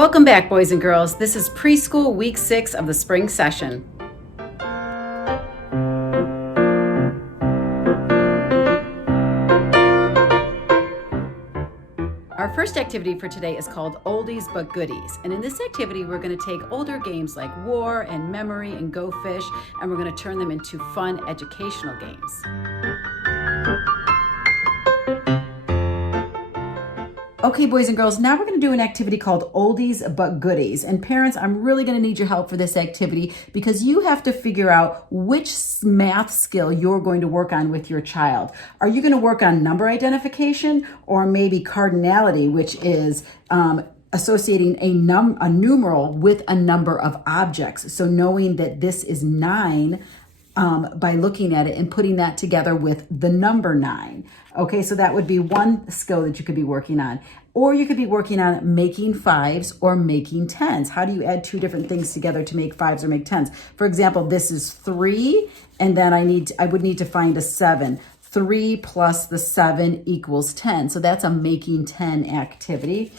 Welcome back, boys and girls. This is Preschool Week 6 of the spring session. Our first activity for today is called Oldies But Goodies. And in this activity, we're going to take older games like War and Memory and Go Fish, and we're going to turn them into fun educational games. Okay, boys and girls, now we're going to do an activity called Oldies But Goodies. And parents, I'm really going to need your help for this activity because you have to figure out which math skill you're going to work on with your child. Are you going to work on number identification or maybe cardinality, which is associating a numeral with a number of objects? So knowing that this is 9 by looking at it and putting that together with the number 9. Okay, so that would be one skill that you could be working on. Or you could be working on making 5s or making 10s. How do you add two different things together to make 5s or make 10s? For example, this is 3, and then I would need to find a 7. 3 plus the 7 equals 10. So that's a making 10 activity.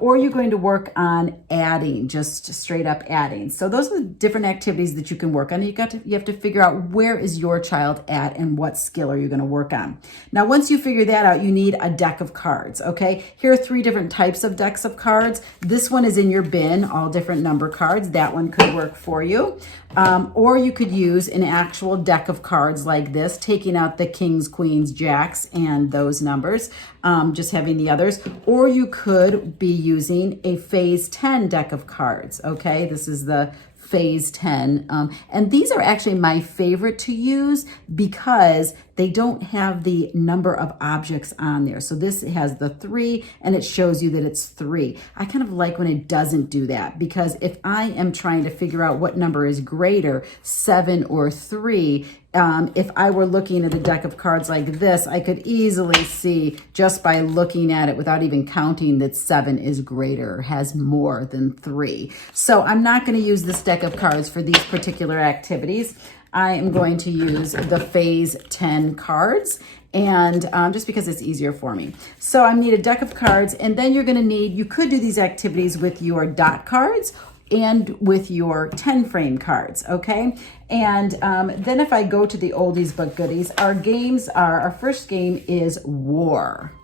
Or you're going to work on adding, just straight up adding. So those are the different activities that you can work on. You have to figure out where is your child at and what skill are you going to work on. Now, once you figure that out, you need a deck of cards, okay? Here are 3 different types of decks of cards. This one is in your bin, all different number cards. That one could work for you. Or you could use an actual deck of cards like this, taking out the kings, queens, jacks, and those numbers, just having the others. Or you could be using a phase 10 deck of cards, okay? This is the phase 10. And these are actually my favorite to use because they don't have the number of objects on there. So this has the 3 and it shows you that it's 3. I kind of like when it doesn't do that because if I am trying to figure out what number is greater, 7 or 3, if I were looking at a deck of cards like this, I could easily see just by looking at it without even counting that 7 is greater or has more than 3. So I'm not going to use this deck of cards for these particular activities. I am going to use the phase 10 cards and just because it's easier for me. So I need a deck of cards, and then you're going to need, you could do these activities with your dot cards and with your 10 frame cards, okay? And then if I go to the Oldies But Goodies, our first game is War.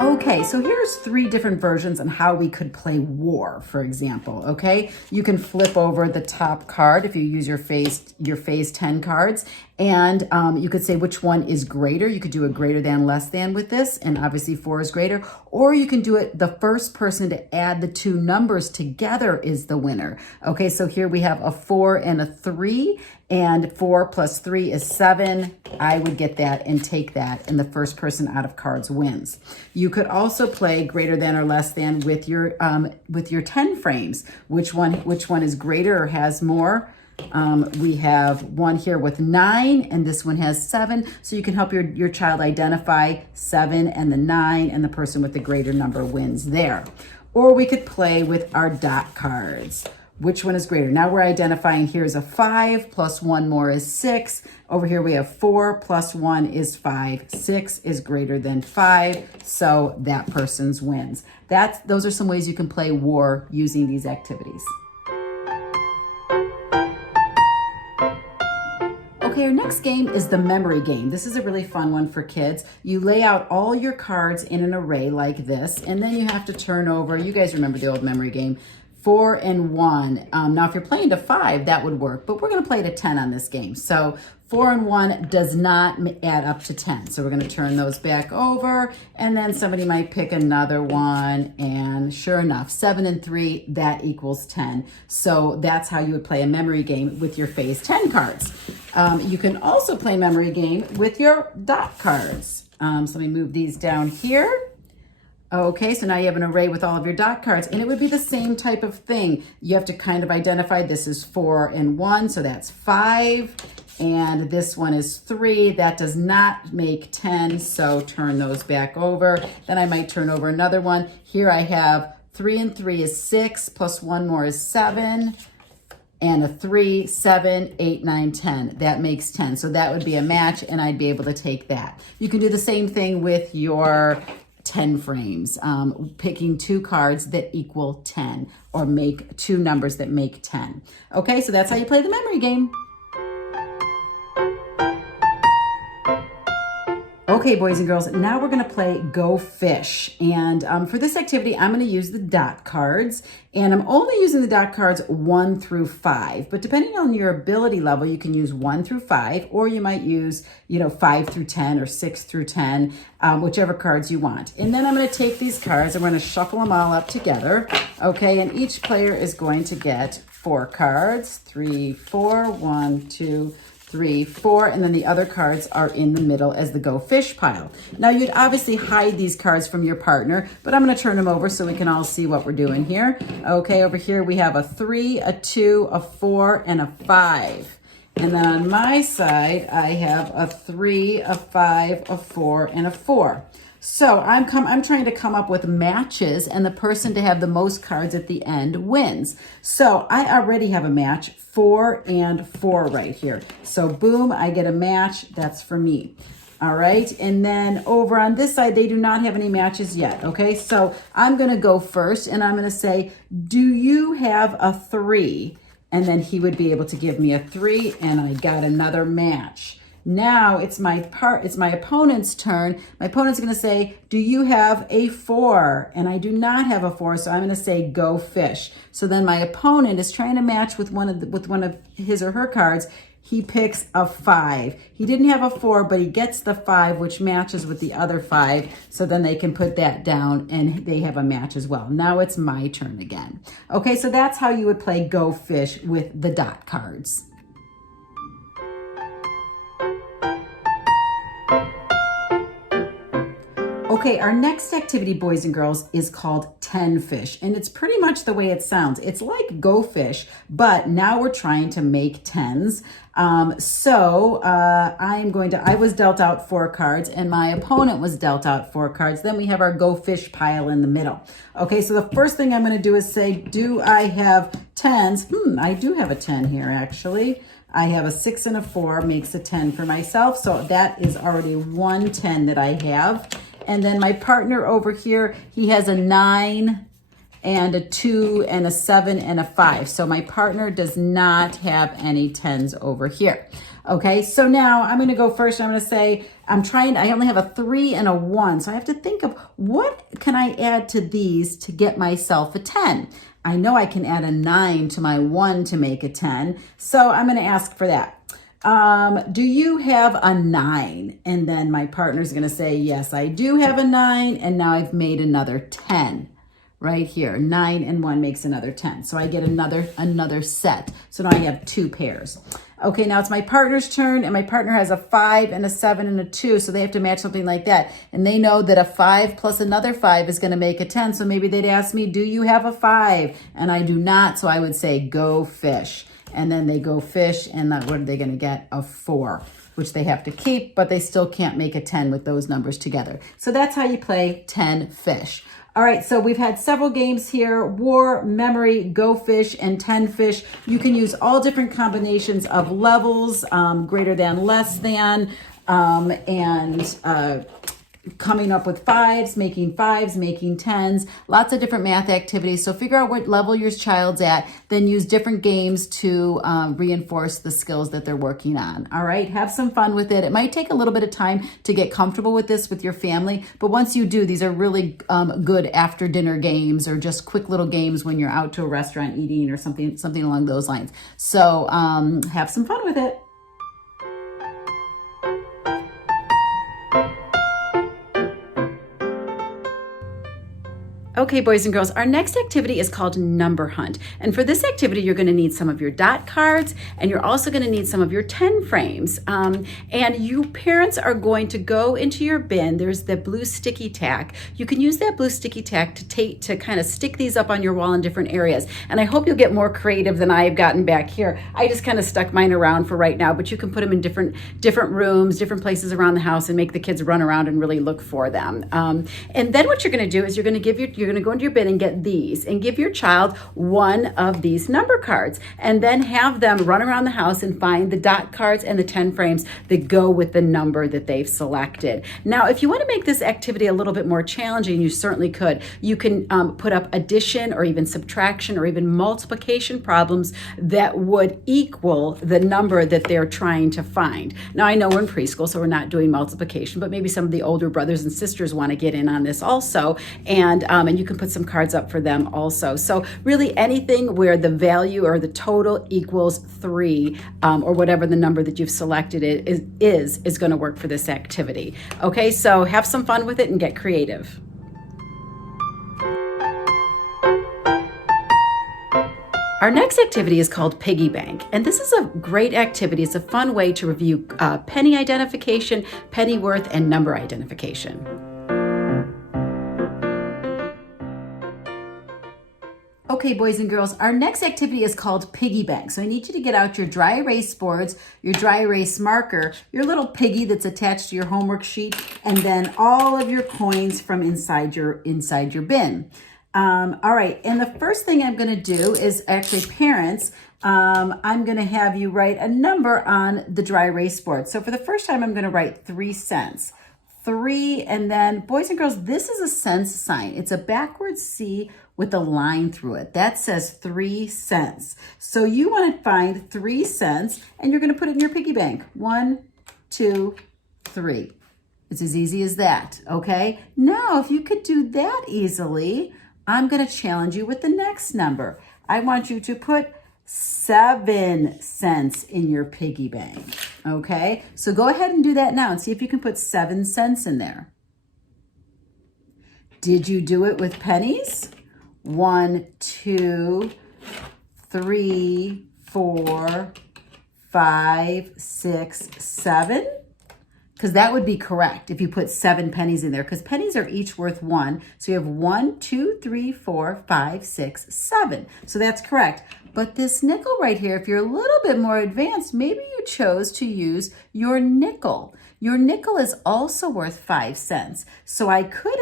Okay, so here's 3 different versions on how we could play War, for example, okay? You can flip over the top card if you use your phase 10 cards, and you could say which one is greater. You could do a greater than, less than with this, and obviously 4 is greater. Or you can do it, the first person to add the 2 numbers together is the winner. Okay, so here we have a 4 and a 3, and 4 plus 3 is 7. I would get that and take that, and the first person out of cards wins. You could also play greater than or less than with your 10 frames. Which one is greater or has more? We have one here with 9 and this one has 7. So you can help your child identify 7 and the 9, and the person with the greater number wins there. Or we could play with our dot cards. Which one is greater? Now we're identifying here's a 5 plus 1 more is 6. Over here we have 4 plus 1 is 5. 6 is greater than 5, so that person's wins. Those are some ways you can play War using these activities. Okay, our next game is the memory game. This is a really fun one for kids. You lay out all your cards in an array like this, and then you have to turn over, you guys remember the old memory game, 4 and 1. Now, if you're playing to 5, that would work, but we're going to play to 10 on this game. So 4 and 1 does not add up to 10. So we're going to turn those back over, and then somebody might pick another one, and sure enough, 7 and 3, that equals 10. So that's how you would play a memory game with your phase 10 cards. You can also play memory game with your dot cards. So let me move these down here. Okay, so now you have an array with all of your dot cards, and it would be the same type of thing. You have to kind of identify this is 4 and 1, so that's 5, and this one is 3. That does not make 10, so turn those back over. Then I might turn over another one. Here I have 3 and 3 is 6, plus 1 more is 7. and a 3, 7, 8, 9, 10. That makes 10. So that would be a match, and I'd be able to take that. You can do the same thing with your 10 frames, picking 2 cards that equal 10 or make 2 numbers that make 10. Okay, so that's how you play the memory game. Okay, boys and girls, now we're going to play Go Fish. And for this activity, I'm going to use the dot cards. And I'm only using the dot cards 1 through 5. But depending on your ability level, you can use 1 through 5, or you might use, 5 through 10 or 6 through 10, whichever cards you want. And then I'm going to take these cards and we're going to shuffle them all up together. Okay, and each player is going to get 4 cards, 3, 4, 1, 2, 3, 4, and then the other cards are in the middle as the Go Fish pile. Now you'd obviously hide these cards from your partner, but I'm going to turn them over so we can all see what we're doing here. Okay, over here we have a 3, a 2, a 4, and a 5. And then on my side, I have a 3, a 5, a 4, and a 4. So I'm trying to come up with matches, and the person to have the most cards at the end wins. So I already have a match, 4 and 4 right here. So boom, I get a match. That's for me. All right. And then over on this side, they do not have any matches yet. Okay. So I'm going to go first, and I'm going to say, do you have a 3? And then he would be able to give me a 3, and I got another match. Now it's my opponent's turn. My opponent's going to say, do you have a 4? And I do not have a 4, so I'm going to say Go Fish. So then my opponent is trying to match with one of his or her cards. He picks a 5. He didn't have a 4, but he gets the 5, which matches with the other 5. So then they can put that down, and they have a match as well. Now it's my turn again. Okay, so that's how you would play Go Fish with the dot cards. Okay, our next activity, boys and girls, is called 10 fish, and it's pretty much the way it sounds. It's like Go Fish, but now we're trying to make 10s. I was dealt out 4 cards, and my opponent was dealt out 4 cards. Then we have our Go Fish pile in the middle. Okay, so the first thing I'm going to do is say, do I have 10s? I do have a 10 here, actually. I have a 6 and a 4, makes a 10 for myself. So that is already 1 10 that I have. And then my partner over here, he has a 9 and a 2 and a 7 and a 5. So my partner does not have any 10s over here. Okay, so now I'm going to go first. I'm going to say, I only have a 3 and a 1. So I have to think of what can I add to these to get myself a 10. I know I can add a 9 to my 1 to make a 10. So I'm going to ask for that. Do you have a 9? And then my partner's going to say, yes, I do have a 9. And now I've made another 10 right here. 9 and 1 makes another 10. So I get another set. So now I have 2 pairs. Okay, now it's my partner's turn, and my partner has a 5 and a 7 and a 2. So they have to match something like that. And they know that a 5 plus another 5 is going to make a 10. So maybe they'd ask me, do you have a 5? And I do not. So I would say, Go Fish. And then they go fish, and what are they going to get? A 4, which they have to keep, but they still can't make a 10 with those numbers together. So that's how you play 10 fish. All right, so we've had several games here: War, Memory, Go Fish, and 10 fish. You can use all different combinations of levels, greater than, less than, and coming up with 5s, making 10s, lots of different math activities. So figure out what level your child's at, then use different games to reinforce the skills that they're working on. All right, have some fun with it. It might take a little bit of time to get comfortable with this with your family, but once you do, these are really good after dinner games, or just quick little games when you're out to a restaurant eating or something along those lines. So have some fun with it. Okay, boys and girls, our next activity is called Number Hunt. And for this activity, you're going to need some of your dot cards, and you're also going to need some of your 10 frames. And you parents are going to go into your bin. There's the blue sticky tack. You can use that blue sticky tack to kind of stick these up on your wall in different areas. And I hope you'll get more creative than I've gotten back here. I just kind of stuck mine around for right now, but you can put them in different rooms, different places around the house, and make the kids run around and really look for them. And then what you're going to do is you're going to give your you're going to go into your bin and get these and give your child one of these number cards, and then have them run around the house and find the dot cards and the 10 frames that go with the number that they've selected. Now, if you want to make this activity a little bit more challenging, you certainly could. You can put up addition or even subtraction or even multiplication problems that would equal the number that they're trying to find. Now, I know we're in preschool, so we're not doing multiplication, but maybe some of the older brothers and sisters want to get in on this also, and you can put some cards up for them also. So really anything where the value or the total equals 3, or whatever the number that you've selected is going to work for this activity. Okay, so have some fun with it and get creative. Our next activity is called Piggy Bank, and this is a great activity. It's a fun way to review penny identification, penny worth, and number identification. Okay, boys and girls, our next activity is called Piggy Bank. So I need you to get out your dry erase boards, your dry erase marker, your little piggy that's attached to your homework sheet, and then all of your coins from inside your bin. All right, and the first thing I'm going to do is actually, parents, I'm going to have you write a number on the dry erase board. So for the first time, I'm going to write 3 cents. 3, and then, boys and girls, this is a cents sign. It's a backwards C with a line through it. That says 3 cents. So you want to find 3 cents, and you're going to put it in your piggy bank. 1, 2, 3. It's as easy as that, okay? Now, if you could do that easily, I'm going to challenge you with the next number. I want you to put 7 cents in your piggy bank, okay? So go ahead and do that now and see if you can put 7 cents in there. Did you do it with pennies? 1, 2, 3, 4, 5, 6, 7. Because that would be correct if you put 7 pennies in there, because pennies are each worth 1. So you have 1, 2, 3, 4, 5, 6, 7. So that's correct. But this nickel right here, if you're a little bit more advanced, maybe you chose to use your nickel. Your nickel is also worth 5 cents. So I could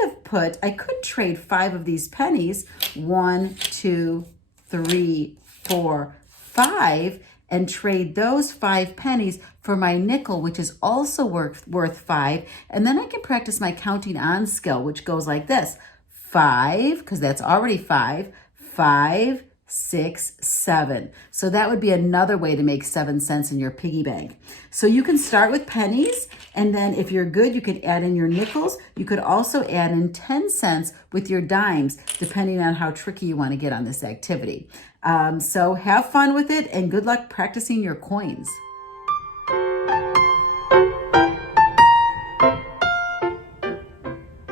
trade 5 of these pennies, 1, 2, 3, 4, 5, and trade those 5 pennies for my nickel, which is also worth 5. And then I can practice my counting on skill, which goes like this. 5, because that's already 5, 5, 6, 7. So that would be another way to make 7 cents in your piggy bank. So you can start with pennies, and then if you're good, you could add in your nickels. You could also add in 10 cents with your dimes, depending on how tricky you want to get on this activity. So have fun with it, and good luck practicing your coins.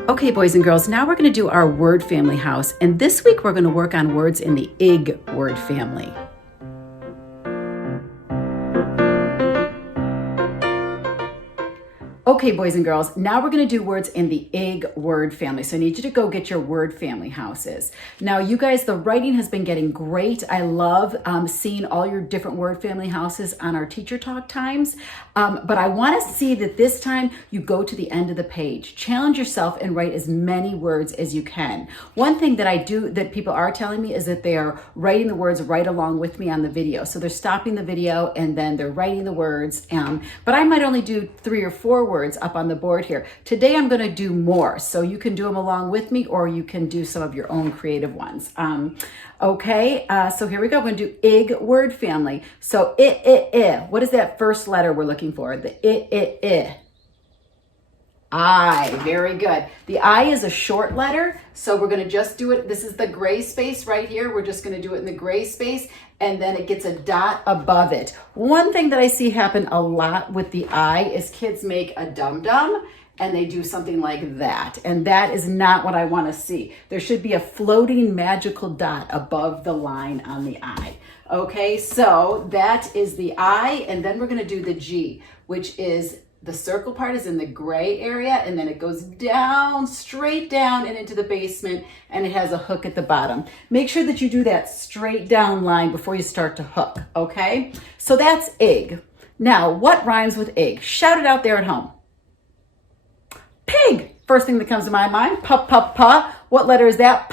Okay, boys and girls, now we're going to do our word family house. And this week we're going to work on words in the IG word family. Okay, boys and girls, now we're going to do words in the IG word family. So I need you to go get your word family houses. Now, you guys, the writing has been getting great. I love seeing all your different word family houses on our teacher talk times. But I want to see that this time you go to the end of the page. Challenge yourself and write as many words as you can. One thing that people are telling me is that they are writing the words right along with me on the video. So they're stopping the video and then they're writing the words. But I might only do 3 or 4 words up on the board here. Today I'm going to do more, so you can do them along with me, or you can do some of your own creative ones. Okay, so here we go. We're going to do IG word family. So I. What is that first letter we're looking for? The I. I. Very good. The I is a short letter, so we're going to just do it. This is the gray space right here. We're just going to do it in the gray space, and then it gets a dot above it. One thing that I see happen a lot with the I is kids make a dum-dum, and they do something like that. And that is not what I want to see. There should be a floating magical dot above the line on the I. Okay, so that is the I, and then we're going to do the G, which is the circle part is in the gray area, and then it goes down, straight down and into the basement, and it has a hook at the bottom. Make sure that you do that straight down line before you start to hook, okay? So that's IG. Now, what rhymes with IG? Shout it out there at home. Pig, first thing that comes to my mind. Pa, pa, pa. What letter is that?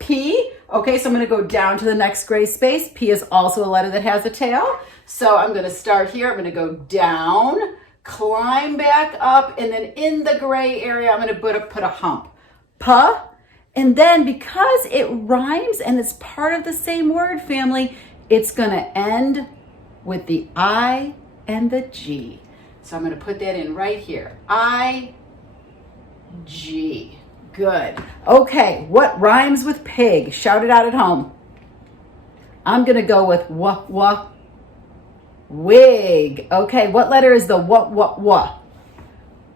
P. Okay, so I'm going to go down to the next gray space. P is also a letter that has a tail. So I'm going to start here. I'm going to go down, climb back up, and then in the gray area, I'm going to put a hump. P. And then because it rhymes and it's part of the same word family, it's going to end with the I and the G. So I'm going to put that in right here. I, G. Good. Okay, what rhymes with pig? Shout it out at home. I'm going to go with wig. Okay, what letter is the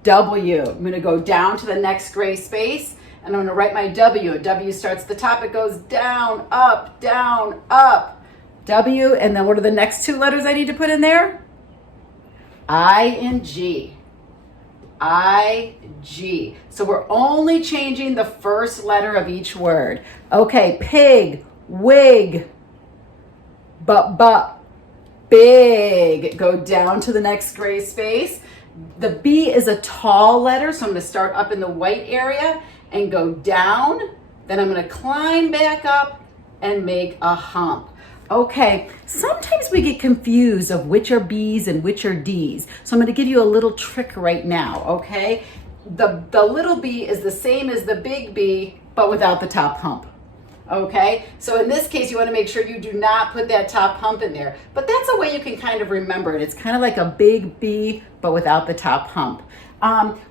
W. I'm going to go down to the next gray space, and I'm going to write my W. A W starts at the top. It goes down, up, W. And then what are the next two letters I need to put in there? I and G. I-G. So we're only changing the first letter of each word. Okay, pig, wig, big. Go down to the next gray space. The B is a tall letter, so I'm going to start up in the white area and go down. Then I'm going to climb back up and make a hump. Okay, sometimes we get confused of which are B's and which are D's. So I'm going to give you a little trick right now, okay? The little b is the same as the big B, but without the top hump. Okay, so in this case, you want to make sure you do not put that top hump in there. But that's a way you can kind of remember it. It's kind of like a big B, but without the top hump.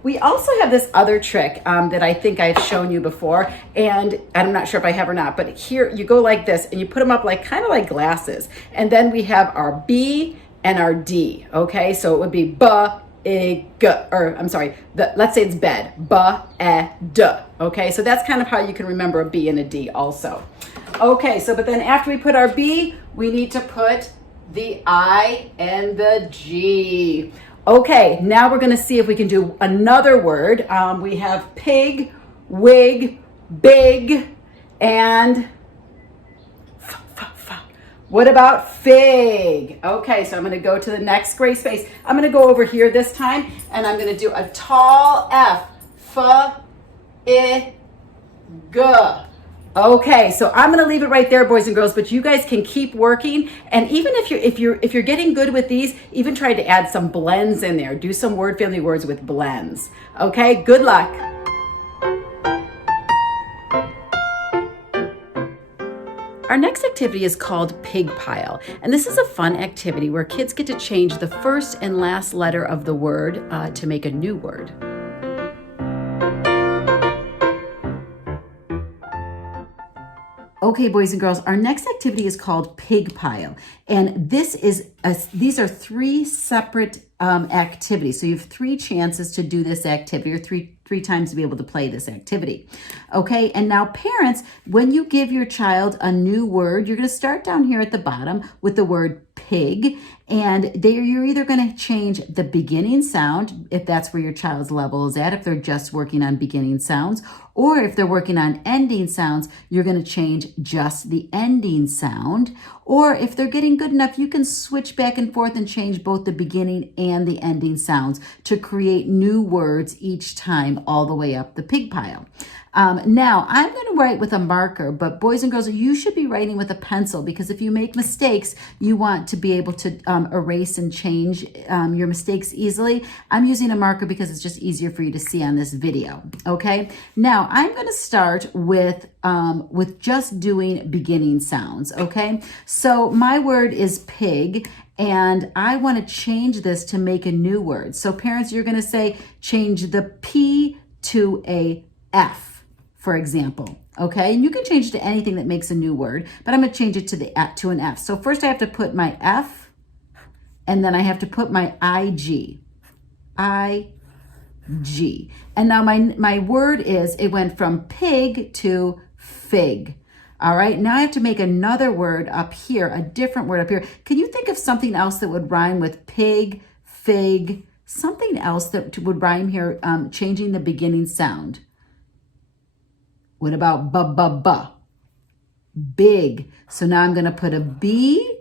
We also have this other trick that I think I've shown you before, and I'm not sure if I have or not, but here you go like this, and you put them up like kind of like glasses. And then we have our B and our D, okay? So it would be let's say it's bed, D, okay? So that's kind of how you can remember a B and a D also. Okay, so but then after we put our B, we need to put the I and the G. Okay, now we're gonna see if we can do another word. We have pig, wig, big, and what about fig? Okay, so I'm gonna go to the next gray space. I'm gonna go over here this time, and I'm gonna do a tall F, G. Okay, so I'm gonna leave it right there, boys and girls, but you guys can keep working. And even if you're getting good with these, even try to add some blends in there. Do some word family words with blends. Okay, good luck. Our next activity is called Pig Pile, and this is a fun activity where kids get to change the first and last letter of the word to make a new word. Okay, boys and girls, our next activity is called Pig Pile, and these are three separate activities. So you have three chances to do this activity, or three times to be able to play this activity. Okay, and now parents, when you give your child a new word, you're going to start down here at the bottom with the word pig, and you're either going to change the beginning sound, if that's where your child's level is at, if they're just working on beginning sounds, or if they're working on ending sounds, you're going to change just the ending sound. Or if they're getting good enough, you can switch back and forth and change both the beginning and the ending sounds to create new words each time all the way up the pig pile. Now, I'm going to write with a marker, but boys and girls, you should be writing with a pencil, because if you make mistakes, you want to be able to erase and change your mistakes easily. I'm using a marker because it's just easier for you to see on this video, okay? Now, I'm going to start with just doing beginning sounds, okay? So my word is pig, and I want to change this to make a new word. So parents, you're going to say, change the P to a F. For example, okay? And you can change it to anything that makes a new word, but I'm going to change it to an F. So first I have to put my F, and then I have to put my IG. IG. And now my word it went from pig to fig. All right, now I have to make another word up here, a different word up here. Can you think of something else that would rhyme with pig, fig, something else that would rhyme here, changing the beginning sound? What about big? So now I'm going to put a B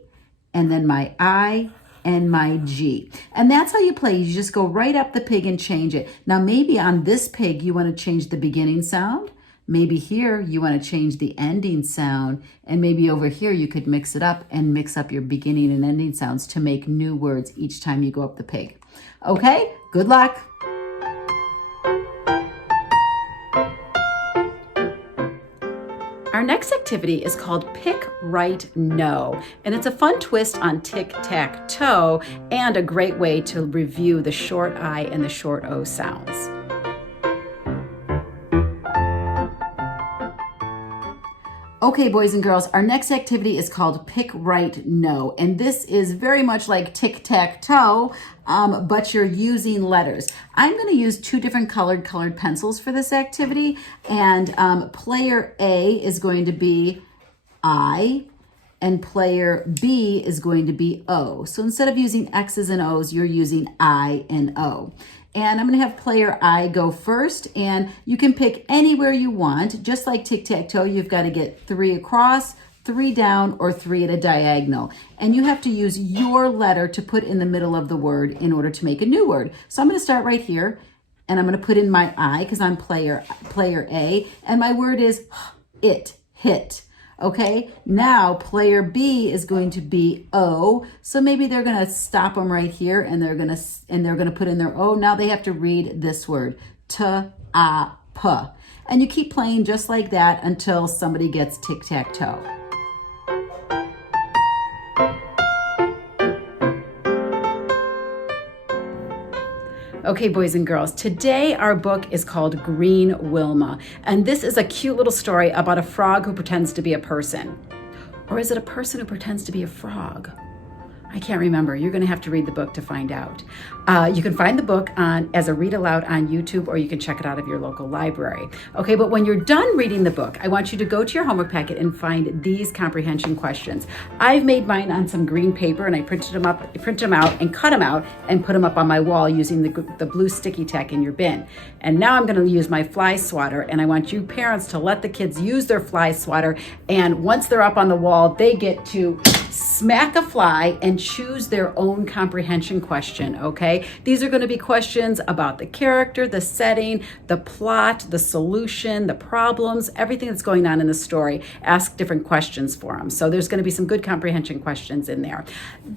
and then my I and my G. And that's how you play. You just go right up the pig and change it. Now, maybe on this pig, you want to change the beginning sound. Maybe here you want to change the ending sound, and maybe over here you could mix it up and mix up your beginning and ending sounds to make new words each time you go up the pig. Okay, good luck. Our next activity is called Pick, Right, Know, and it's a fun twist on tic-tac-toe and a great way to review the short I and the short O sounds. Okay, boys and girls, our next activity is called Pick, Right, Know, and this is very much like tic-tac-toe, but you're using letters. I'm going to use two different colored pencils for this activity, and player A is going to be I, and player B is going to be O. So instead of using X's and O's, you're using I and O. And I'm going to have player I go first, and you can pick anywhere you want. Just like tic-tac-toe, you've got to get 3 across, 3 down, or 3 at a diagonal. And you have to use your letter to put in the middle of the word in order to make a new word. So I'm going to start right here, and I'm going to put in my I because I'm player A, and my word is it, hit. Okay, now player B is going to be O. So maybe they're going to stop them right here, and they're going to put in their O. Now they have to read this word, t-a-p. And you keep playing just like that until somebody gets tic-tac-toe. Okay, boys and girls, today our book is called Green Wilma, and this is a cute little story about a frog who pretends to be a person. Or is it a person who pretends to be a frog? I can't remember. You're going to have to read the book to find out. You can find the book as a read aloud on YouTube, or you can check it out of your local library. Okay, but when you're done reading the book, I want you to go to your homework packet and find these comprehension questions. I've made mine on some green paper, and I printed them out and cut them out and put them up on my wall using the blue sticky tack in your bin. And now I'm going to use my fly swatter, and I want you parents to let the kids use their fly swatter, and once they're up on the wall, they get to smack a fly and choose their own comprehension question, okay? These are going to be questions about the character, the setting, the plot, the solution, the problems, everything that's going on in the story. Ask different questions for them. So there's going to be some good comprehension questions in there.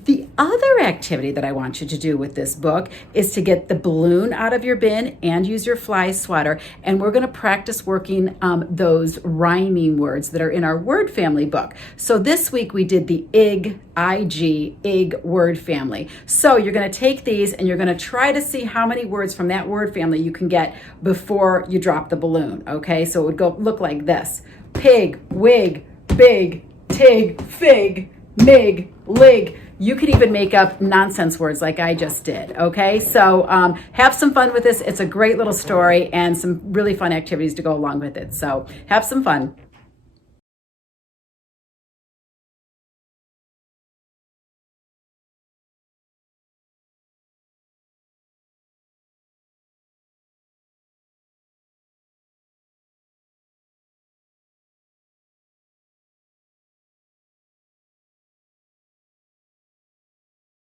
The other activity that I want you to do with this book is to get the balloon out of your bin and use your fly swatter, and we're going to practice working those rhyming words that are in our word family book. So this week we did the ig word family. So you're going to take these and you're going to try to see how many words from that word family you can get before you drop the balloon. Okay, so it would look like this: pig, wig, big, tig, fig, mig, lig. You could even make up nonsense words like I just did. Okay, so have some fun with this. It's a great little story and some really fun activities to go along with it. So have some fun.